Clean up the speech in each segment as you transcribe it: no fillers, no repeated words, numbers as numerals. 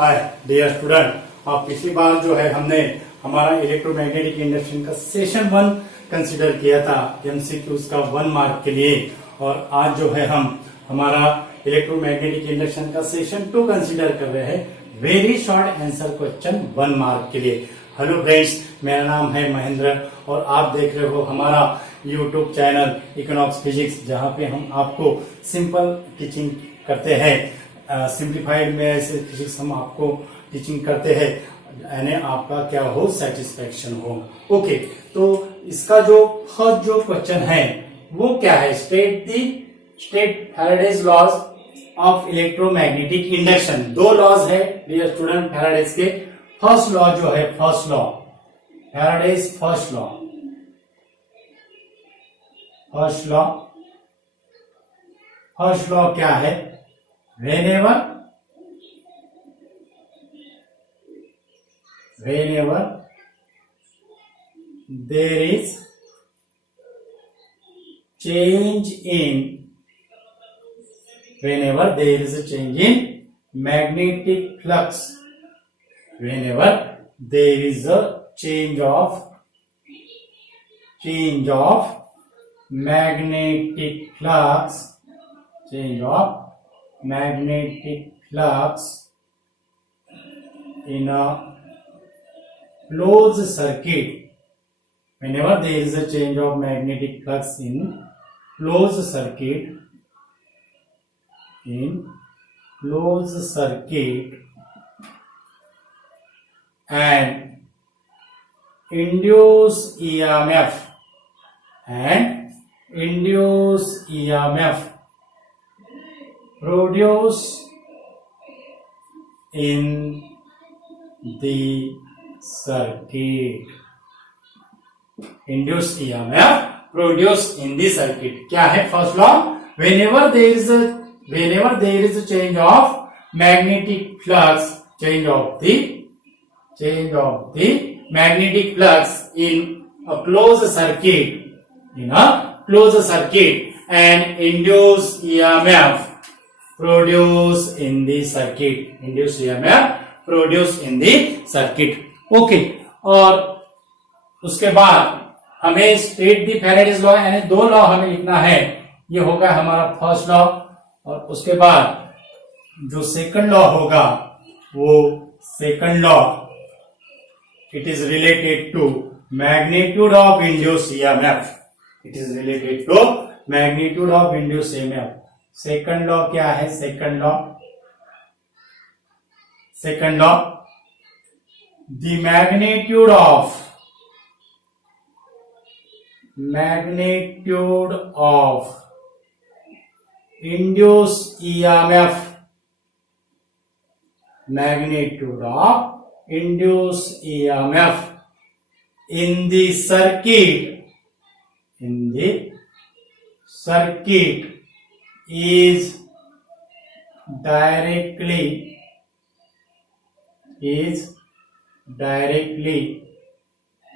Hi dear student, आप पिछली बार जो है हमने हमारा इलेक्ट्रोमैग्नेटिक इंडक्शन का सेशन 1 कंसीडर किया था एमसीक्यूज का 1 मार्क के लिए। और आज जो है हम हमारा इलेक्ट्रोमैग्नेटिक इंडक्शन का सेशन 2 कंसीडर कर रहे हैं very short answer question 1 mark के लिए। हेलो फ्रेंड्स, मेरा नाम है महेंद्र और आप देख रहे हो हमारा यूट्यूब चैनल इकोनॉमिक्स फिजिक्स, जहाँ पे हम आपको सिंपल टीचिंग करते हैं। सिंप्लीफाइड में ऐसे फिजिक्स हम आपको टीचिंग करते हैं, यानी आपका क्या हो, सेटिस्फेक्शन हो। ओके, तो इसका जो फर्स्ट जो क्वेश्चन है वो क्या है, state Faraday's laws of electromagnetic induction. 2 laws है डियर स्टूडेंट फैराडेज के। फर्स्ट लॉ जो है, first law Faraday's first law क्या है, whenever there is change in magnetic flux, whenever there is a change of magnetic flux in a closed circuit, whenever there is a change of magnetic flux in closed circuit and induce EMF produce in the circuit, induced EMF produce in the circuit। क्या है first law, whenever there is a change of magnetic flux, change of the magnetic flux in a closed circuit and induce EMF produce in the circuit, okay. और उसके बाद हमें state दी Faraday's law, यानी 2 law हमें लिखना है। ये होगा हमारा फर्स्ट लॉ, और उसके बाद जो सेकंड लॉ होगा वो second law, it is related to magnitude of induced EMF। Second law क्या है, second law the magnitude of induced EMF in the circuit is directly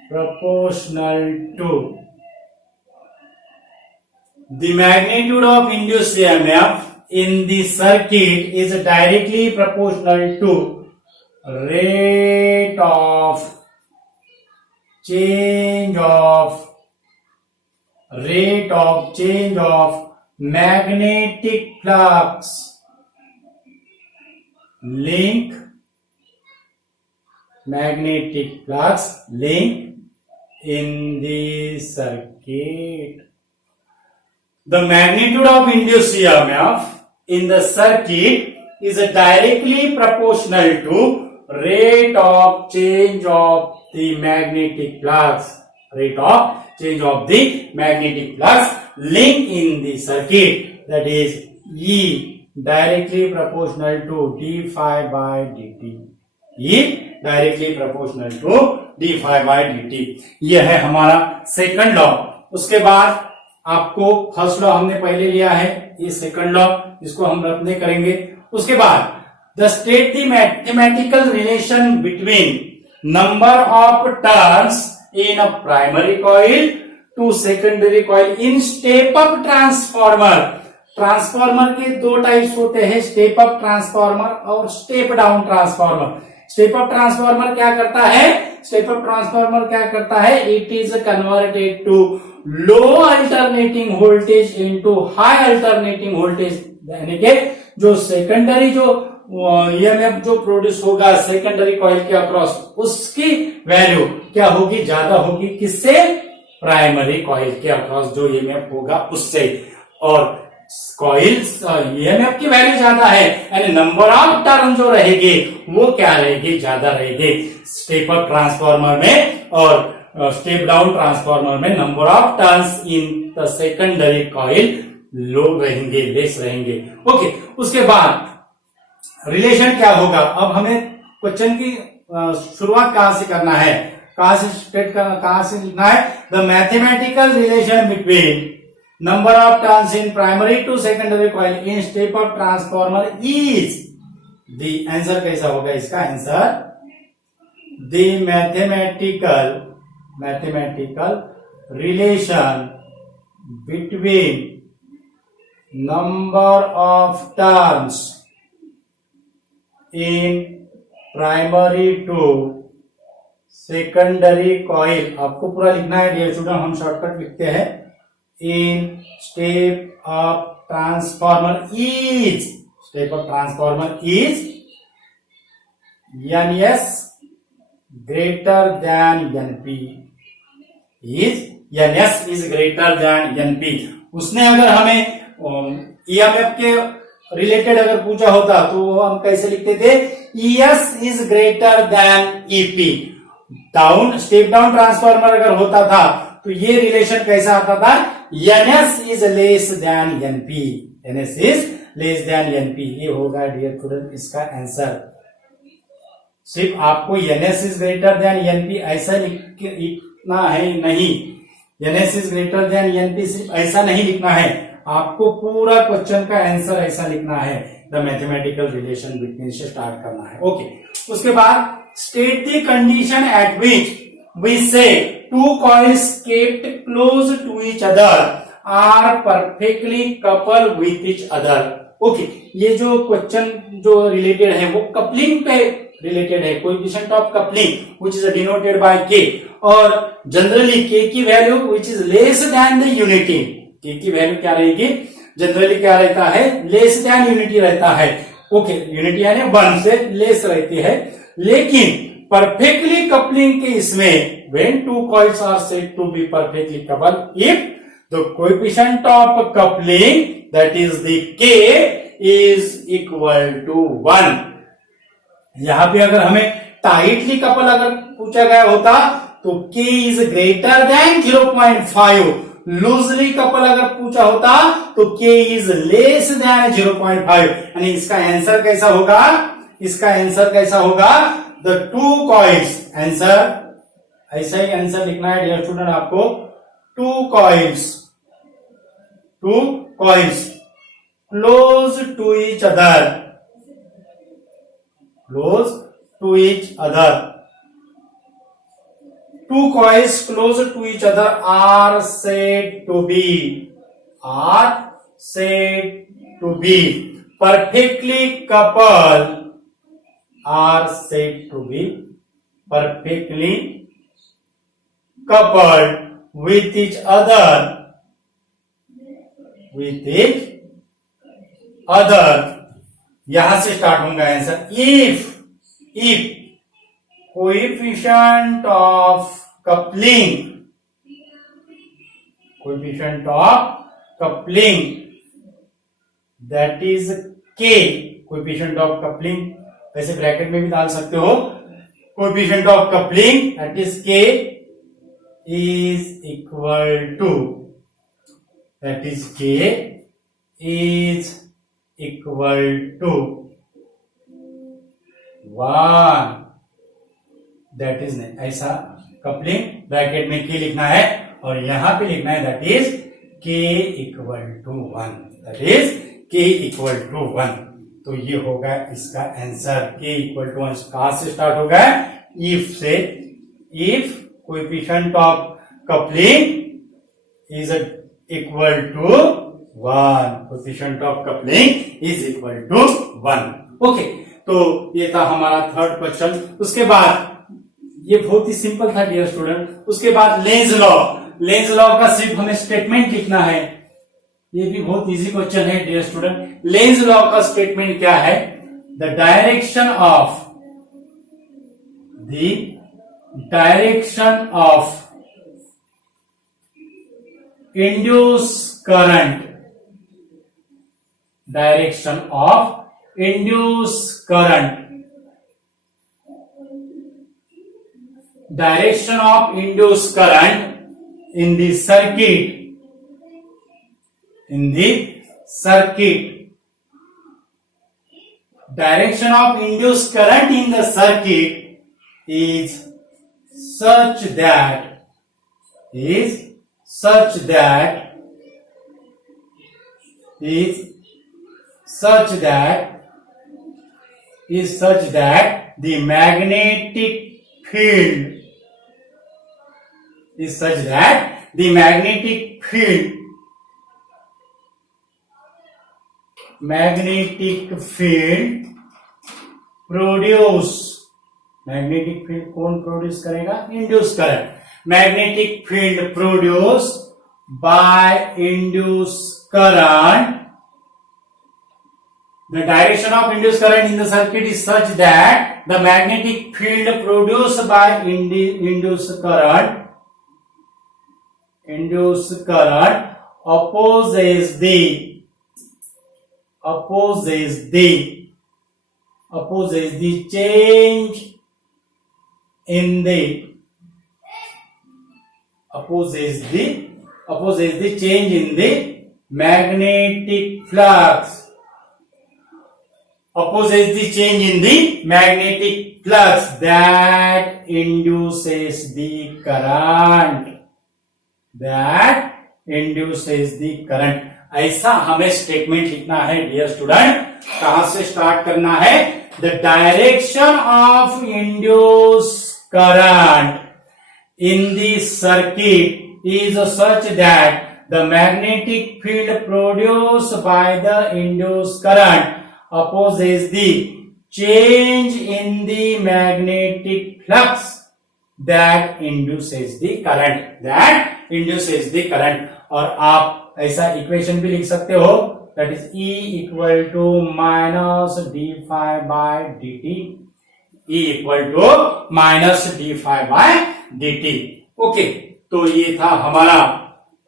proportional to the magnitude of induced EMF in the circuit is directly proportional to rate of change of magnetic flux link in the circuit। The magnitude of induced EMF in the circuit is directly proportional to rate of change of the magnetic flux link in the circuit, that is E directly proportional to d phi by dt। यह है हमारा second law. उसके बाद आपको first law हमने पहले लिया है, ये सेकंड लॉ, इसको हम रखने करेंगे। उसके बाद the state the mathematical relation between number of turns in a primary coil to secondary coil in step up transformer। Transformer के दो टाइप्स होते हैं, स्टेप अप ट्रांसफार्मर और step down transformer. Step up transformer क्या करता है? Step up transformer क्या करता है? It is converted to low alternating voltage into high alternating voltage, यानी कि जो सेकेंडरी जो ईएमएफ जो प्रोड्यूस होगा सेकेंडरी कॉइल के अक्रॉस, उसकी वैल्यू क्या होगी? ज्यादा होगी। किससे? प्राइमरी कॉइल के अक्रॉस जो ईएमएफ होगा उससे। और कॉइल ईएमएफ की वैल्यू ज्यादा है, यानी नंबर ऑफ टर्न जो रहेगी वो क्या रहेगी? ज्यादा रहेगी स्टेप अप ट्रांसफार्मर में। और स्टेप डाउन ट्रांसफार्मर में number of turns in the secondary coil low रहेंगे, लेस रहेंगे। ओके, उसके बाद रिलेशन क्या होगा? अब हमें क्वेश्चन की शुरुआत कहां से करना है, कहां से स्टेट करना, कहां से लिखना है? The mathematical relation between number of turns in primary to secondary coil in step up transformer is the answer कैसा होगा इसका? Answer the mathematical relation between number of turns in primary to secondary coil। आपको पूरा लिखना है dear student, हम shortcut लिखते हैं। इन step up transformer is, step up transformer is NS greater than NP, is NS is greater than NP। उसने अगर हमें ईएमएफ के रिलेटेड अगर पूछा होता तो हम कैसे लिखते थे? ES is greater than EP। Down step down transformer अगर होता था तो ये रिलेशन कैसा आता था? NS is less than NP, NS is less than NP। ये होगा डियर स्टूडेंट इसका आंसर। सिर्फ आपको NS is greater than NP ऐसा लिखना है नहीं, NS is greater than NP सिर्फ ऐसा नहीं लिखना है, आपको पूरा क्वेश्चन का आंसर ऐसा लिखना है। द मैथमेटिकल रिलेशन बिटवीन से स्टार्ट करना है। ओके, उसके बाद state the condition at which we say two coils kept close to each other are perfectly couple with each other. Okay, ये जो क्वेश्चन जो रिलेटेड है वो कपलिंग पे रिलेटेड है, coefficient of coupling which is denoted by के, और generally के की value which is less than the unity. के की वैल्यू क्या रहेगी? जनरली क्या रहता है? लेस देन यूनिटी रहता है। ओके, यूनिटी यानी 1 से लेस रहती है। लेकिन परफेक्टली कपलिंग के इसमें when two coils are said to be perfectly couple if the coefficient of coupling that is the K is equal to 1। यहां पे अगर हमें टाइटली कपल अगर पूछा गया होता तो के is greater than 0.5, loosely couple अगर पूछा होता तो के इज लेस देन 0.5। यानी इसका आंसर कैसा होगा? इसका आंसर कैसा होगा? द टू कॉइल्स, आंसर ऐसा ही आंसर लिखना है डियर स्टूडेंट आपको। Two coils close to each other, close to each other, two coils close to each other are said to be perfectly coupled, are said to be perfectly coupled with each other, यहां से start होगा answer. If coefficient of coupling that is K, coefficient of coupling वैसे bracket में भी डाल सकते हो, coefficient of coupling that is के इज इक्वल टू, दैट इज के is equal to 1, that is ऐसा कपलिंग ब्रैकेट में के लिखना है और यहां पे लिखना है that is K equal to 1, that is K equal to 1। तो ये होगा इसका आंसर, के इक्वल टू 1 कहां से स्टार्ट होगा? इफ से। If coefficient of coupling is equal to 1, coefficient of coupling is equal to 1। Okay, तो ये था हमारा थर्ड क्वेश्चन। उसके बाद ये बहुत ही सिंपल था डियर स्टूडेंट। उसके बाद लेंज लॉ, लेंज लॉ का सिर्फ हमें स्टेटमेंट लिखना है। ये भी बहुत इजी क्वेश्चन है डियर स्टूडेंट। लेंज लॉ का स्टेटमेंट क्या है? The direction of induce current, direction of induce current, direction of induced current in the circuit, direction of induced current in the circuit is such that the magnetic field is such that the magnetic field कौन produce करेगा? Induce current. Magnetic field produce by induce current, the direction of induced current in the circuit is such that the magnetic field produced by induced current opposes the change in the magnetic flux, opposes the change in the magnetic flux that induces the current, ऐसा हमें statement लिखना है dear student. कहां से start करना है? The direction of induce current in the circuit is such that the magnetic field produced by the induce current opposes the change in the magnetic flux that induces the current, और आप ऐसा equation भी लिख सकते हो, that is E equal to minus d phi by dt, E equal to minus d phi by dt। Okay, तो ये था हमारा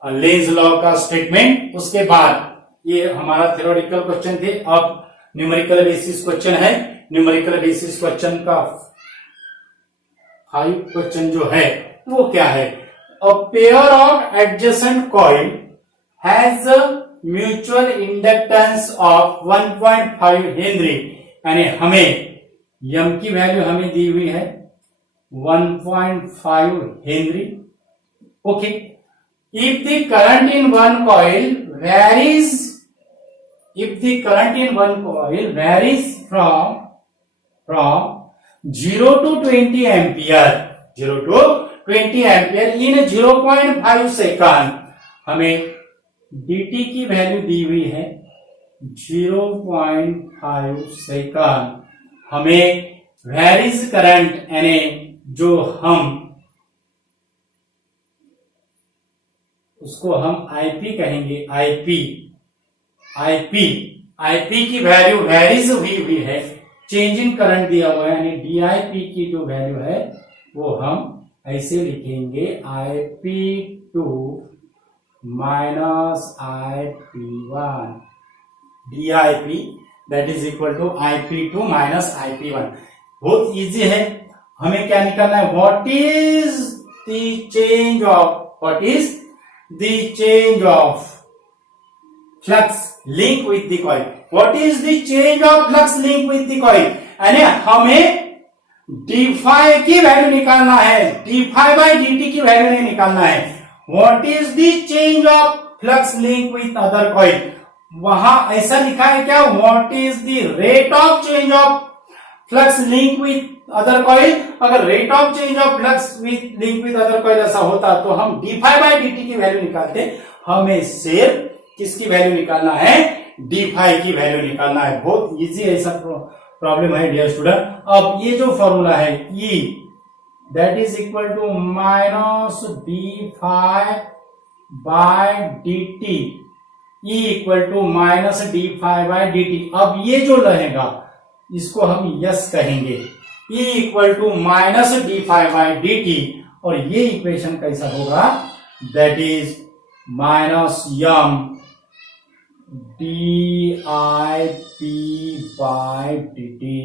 लेंज लॉ का स्टेटमेंट। उसके बाद ये हमारा थ्योरेटिकल क्वेश्चन थे। अब न्यूमेरिकल बेसिस क्वेश्चन है। न्यूमेरिकल बेसिस क्वेश्चन का 5 क्वेश्चन जो है वो क्या है? A pair of adjacent coil has mutual inductance of 1.5 Henry, यानी हमें यम की वैल्यू हमें दी हुई है 1.5 Henry. Okay, if the current in one coil varies from 0 to 20 ampere in 0.5 second, हमें dt की वैल्यू दी हुई है 0.5 सेकंड। हमें वेरीज करंट, यानी जो हम उसको हम IP कहेंगे, IP की वैल्यू वेरीज हुई है, चेंज इन करंट दिया हुआ है, यानी DIP की जो वैल्यू है वो हम ऐसे लिखेंगे IP2 minus IP1, DIP that is equal to IP2 minus IP1। बहुत इजी है। हमें क्या निकालना है? What is the change of flux link with the coil. What is the change of flux link with the coil, यानी हमें D phi की वैल्यू निकालना है, d phi by D T की वैल्यू नहीं निकालना है। What is the change of flux link with other coil, वहां ऐसा लिखा है क्या? What is the rate of change of flux link with other coil. अगर rate of change of flux link with other coil ऐसा होता तो हम D phi by D T की वैल्यू निकालते। हमें सिर्फ किसकी वैल्यू निकालना है, डी फाई की वैल्यू निकालना है। बहुत इजी ऐसा प्रॉब्लम है डियर स्टूडेंट। अब ये जो फॉर्मूला है E that is equal to minus D phi by D T, E equal to minus D phi by D T. अब ये जो रहेगा इसको हम यस कहेंगे, E equal to minus D phi by D T, और ये इक्वेशन कैसा होगा, that is minus M D I P by D T,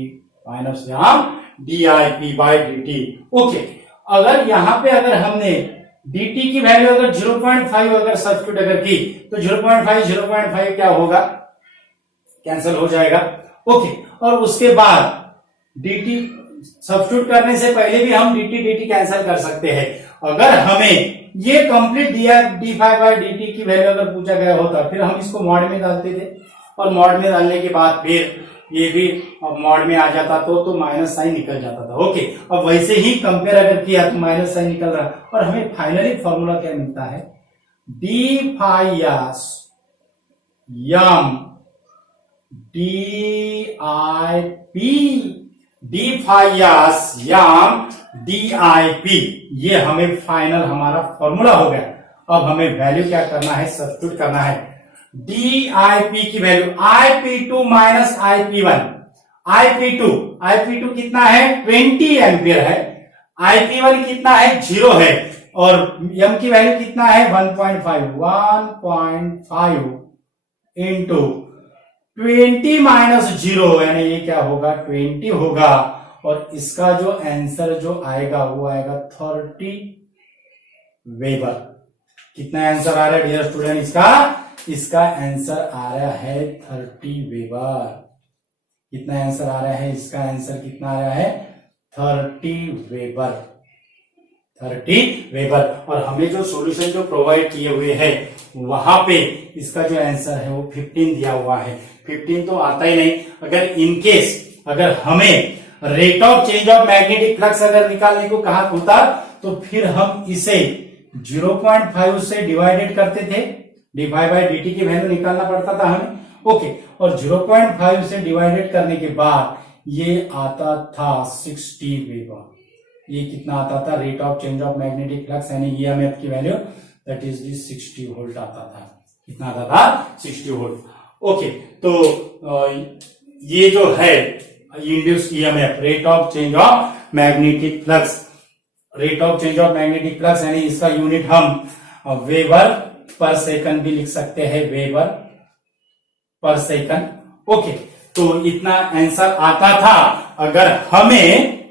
minus M D I P by D T. Okay, अगर यहां पे अगर हमने dt की वैल्यू अगर 0.5 अगर सब्स्टिट्यूट अगर की तो 0.5 क्या होगा, कैंसिल हो जाएगा। ओके, और उसके बाद dt सब्स्टिट्यूट करने से पहले भी हम dt कैंसिल कर सकते हैं। अगर हमें ये complete d phi by D T की वैल्यू अगर पूछा गया होता फिर हम इसको मॉड में डालते थे, और मॉड में डालने के बाद फिर ये भी मॉड में आ जाता तो माइनस साइन निकल जाता था। ओके, अब वैसे ही कंपेयर अगर किया तो माइनस साइन निकल रहा, और हमें फाइनली फॉर्मूला क्या मिलता है, d phi is M D I P, d phi is M D I P, ये हमें फाइनल हमारा फॉर्मूला हो गया। अब हमें वैल्यू क्या करना है, सब्स्टिट्यूट करना है। डी आई पी की वैल्यू I P two minus I P one, I P two कितना है 20 एम्पियर है, आई पी वन कितना है 0 है, और एम की वैल्यू कितना है 1.5 इंटू 20 माइनस 0, यानी ये क्या होगा 20 होगा, और इसका जो आंसर जो आएगा वो आएगा 30 वेबर। कितना आंसर आ रहा है डियर स्टूडेंट, इसका आंसर आ रहा है 30 वेबर। कितना आंसर आ रहा है, इसका आंसर कितना आ रहा है 30 वेबर, 30 वेबर। और हमें जो सॉल्यूशन जो प्रोवाइड किए हुए हैं वहां पे इसका जो आंसर है वो 15 दिया हुआ है। 15 तो आता ही नहीं। अगर इनकेस अगर हमें rate of change of magnetic flux अगर निकालने को कहा होता तो फिर हम इसे 0.5 से डिवाइडेड करते थे, d phi by D T की वैल्यू निकालना पड़ता था हमें। ओके, और 0.5 से डिवाइडेड करने के बाद ये आता था 60 वेबर। ये कितना आता था, rate of change of magnetic flux यानी ईएमएफ की value that is the 60 volt आता था। कितना आता था 60 वोल्ट। ओके, तो ये जो है induced EMF, rate of change of magnetic flux, rate of change of magnetic flux यानी इसका यूनिट हम वेबर पर सेकंड भी लिख सकते हैं, वेबर पर सेकंड। ओके, तो इतना आंसर आता था अगर हमें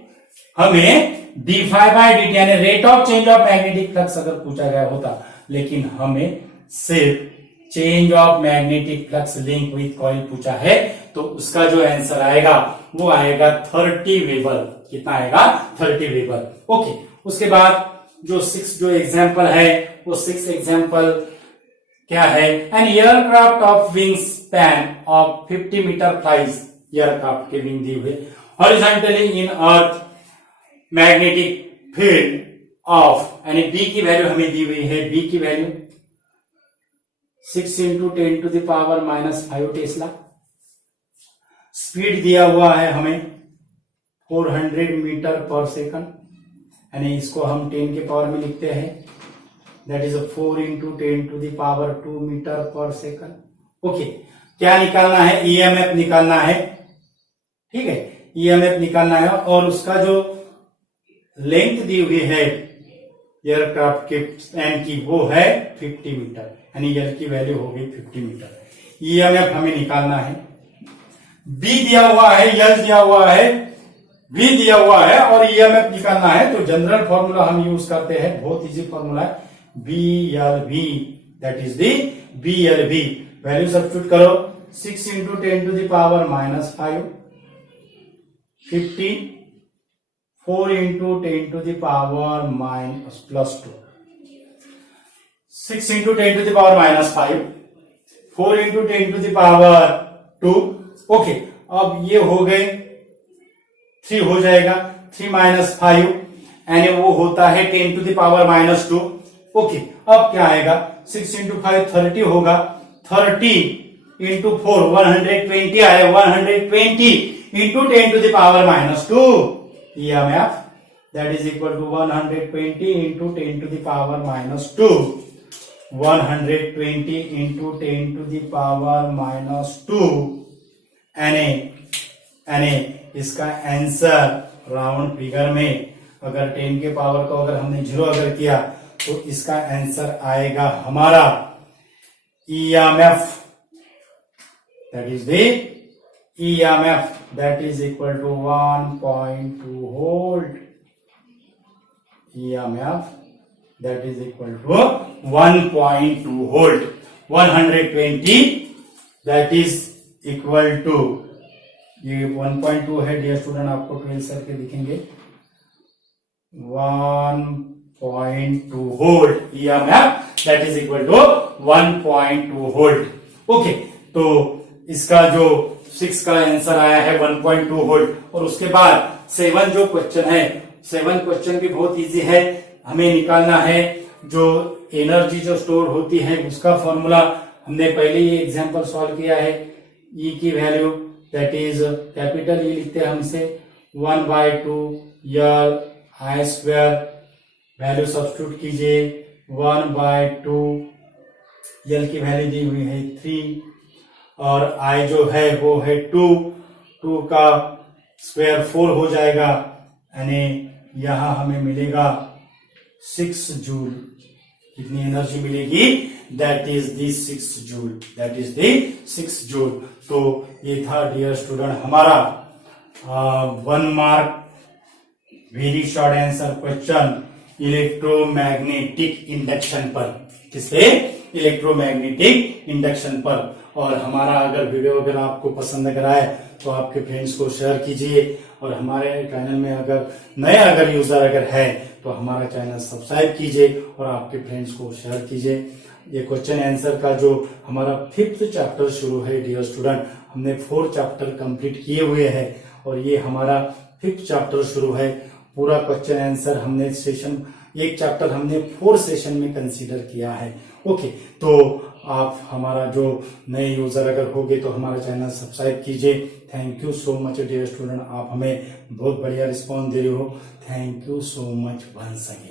D phi by D T यानी rate of change of magnetic flux अगर पूछा गया होता, लेकिन हमें सिर्फ change of magnetic flux link with coil पूछा है, तो उसका जो आंसर आएगा वो आएगा 30 वेबर। कितना आएगा 30 वेबर। ओके, उसके बाद जो 6 जो एग्जाम्पल है वो 6 एग्जाम्पल क्या है, an aircraft of wing span of 50 metre flies, aircraft के विंग दी हुए horizontally in earth magnetic field of, यानी बी की वैल्यू हमें दी हुई है, बी की वैल्यू 6 into 10 to the power -5 tesla. Speed दिया हुआ है हमें 400 मीटर पर सेकंड, यानी इसको हम 10 के पावर में लिखते हैं, that is 4 into 10 to the power 2 metre पर सेकंड। ओके, क्या निकालना है, ईएमएफ निकालना है। ठीक है, ईएमएफ निकालना है, और उसका जो लेंथ दी हुई है एयरक्राफ्ट के स्पैन की वो है 50 मीटर, यानी एल की वैल्यू हो गई 50 मीटर। ईएमएफ हमें निकालना है, बी दिया हुआ है, एल दिया हुआ है, वी दिया हुआ है, और ईएमएफ निकालना है। तो जनरल फॉर्मूला हम यूज करते हैं, बहुत इजी फॉर्मूला है, B L V, that is the B L V. Value substitute करो, 6 into 10 to the power -5, 50, 4 into 10 to the power +2, 6 into 10 to the power -5, 4 into 10 to the power 2। Okay, अब ये हो गए 3 हो जाएगा, 3 - 5 यानी वो होता है 10 टू द पावर -2। ओके, अब क्या आएगा, 6 इंटू 5 30 होगा, 30 इंटू 4 120 आया, 120 into 10 to the power -2 EMF that is equal to 120 into 10 to the power -2 120 into 10 to the power -2 Na इसका आंसर राउंड फिगर में अगर 10 के पावर को अगर हमने 0 अगर किया तो इसका आंसर आएगा हमारा EMF that is the EMF that is equal to 1.2 volt EMF that is equal to 1.2 volt 120 that is equal to ये 1.2 है डियर स्टूडेंट, आपको 12 सर के दिखेंगे 1.2 volt EMF that is equal to 1.2 volt. Okay, तो इसका जो 6 का answer आया है 1.2 वोल्ट। और उसके बाद 7 जो क्वेश्चन है, 7 क्वेश्चन भी बहुत इजी है। हमें निकालना है जो एनर्जी जो स्टोर होती है उसका फॉर्मूला। हमने पहले ही एग्जांपल सॉल्व किया है। E की value that is capital E लिखते हैं हमसे 1/2 L I square, value substitute कीजिए 1/2 L की वैल्यू दी हुई है 3 और I जो है वो है 2 का स्क्वायर 4 हो जाएगा, यानी यहां हमें मिलेगा 6 जूल। कितनी एनर्जी मिलेगी? That is the 6 joule, that is the 6 joule. तो ये था डियर स्टूडेंट हमारा 1 mark very short answer question electromagnetic induction पर। किसपे? इलेक्ट्रोमैग्नेटिक इंडक्शन पर। और हमारा अगर वीडियो अगर आपको पसंद अगर आए तो आपके फ्रेंड्स को शेयर कीजिए, और हमारे चैनल में अगर नए अगर यूजर अगर है तो हमारा चैनल सब्सक्राइब कीजिए और आपके फ्रेंड्स को शेयर कीजिए। ये क्वेश्चन आंसर का जो हमारा 5th चैप्टर शुरू है डियर स्टूडेंट, हमने 4 चैप्टर कंप्लीट किए हुए हैं और ये हमारा 5th चैप्टर शुरू है। पूरा क्वेश्चन आंसर हमने एक चैप्टर हमने 4 सेशन में कंसीडर किया है। ओके, तो आप हमारा जो नए यूजर अगर होगे तो हमारा चैनल सब्सक्राइब कीजिए। Thank you so much dear student, आप हमें बहुत बढ़िया रिस्पॉन्स दे रहे हो। Thank you so much once again.